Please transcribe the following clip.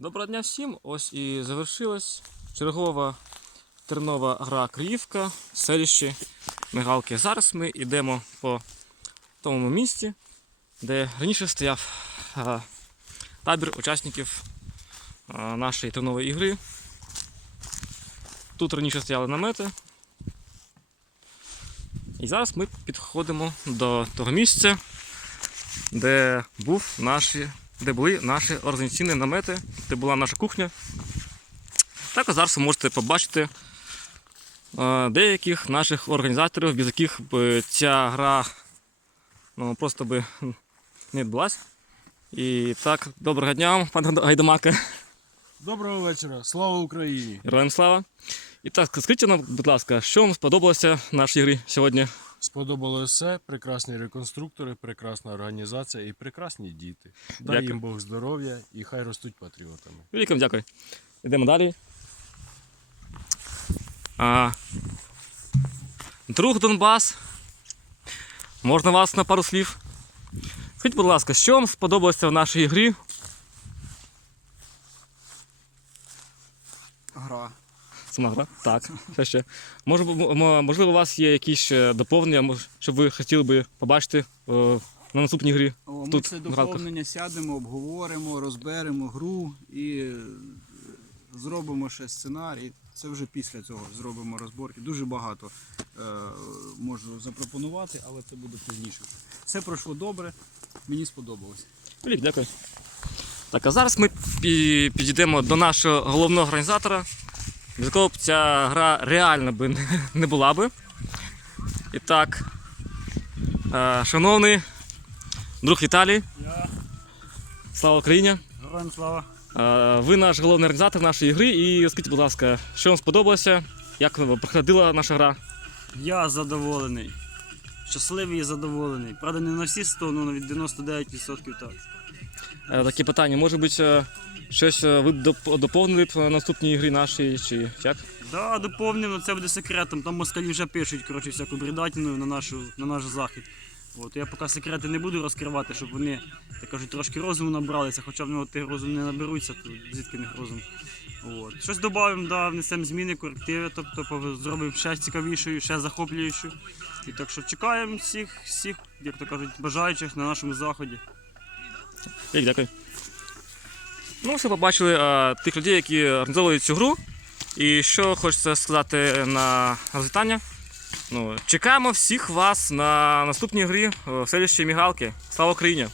Доброго дня всім! Ось і завершилась чергова тернова гра Криївка в селищі Мигалки. Зараз ми йдемо по тому місці, де раніше стояв табір учасників нашої тернової ігри. Тут раніше стояли намети. І зараз ми підходимо до того місця, де були наші організаційні намети, де була наша кухня. Також зараз ви можете побачити деяких наших організаторів, без яких б ця гра просто би не відбулася. І так, доброго дня вам, пане Гайдамаке. Доброго вечора, слава Україні! Героям слава! І так, скажіть нам, будь ласка, що вам сподобалося в нашій грі сьогодні? Сподобалося все, прекрасні реконструктори, прекрасна організація і прекрасні діти. Дай Дякую. їм Бог здоров'я і хай ростуть патріотами. Велике вам дякую. Йдемо далі. Друг Донбас. Можна вас на пару слів? Скажіть, будь ласка, що вам сподобалося в нашій грі? Гра. Сама гра? Так. Що ще? Можливо, у вас є якісь доповнення, що ви хотіли би побачити на наступній грі? Ми Тут, це в Галках. доповнення сядемо, обговоримо, розберемо гру і зробимо ще сценарій. Це вже після цього зробимо розборки. Дуже багато можу запропонувати, але це буде пізніше. Все пройшло добре, мені сподобалось. Велик, дякую. Так, а зараз ми підійдемо до нашого головного організатора, без якого б ця гра реально би не була би. І так, шановний друг Віталій, слава Україні! Героям слава! Ви наш головний організатор нашої гри і скажіть, будь ласка, що вам сподобалося, як проходила наша гра? Я задоволений. Щасливий і задоволений. Правда, не на всі 100, але навіть 99% так. Такі питання, може бути, щось ви б доповнили б на наступній грі нашій, чи як? Да, доповнено, це буде секретом. Там москалі вже пишуть, коротше, всяку бредатину на наш захід. От, я поки секрети не буду розкривати, щоб вони, так кажуть, трошки розуму набралися, хоча вони от розум не наберуться, то звідки в них розум. От. Щось додамо, да, внесемо зміни, корективи, тобто зробимо ще цікавішою, ще захоплюючою. І так що чекаємо всіх, як то кажуть, бажаючих на нашому заході. Дякую. Ну, все побачили тих людей, які організовують цю гру. І що хочеться сказати на розвітання. Чекаємо всіх вас на наступній грі в селищі Мигалки. Слава Україні!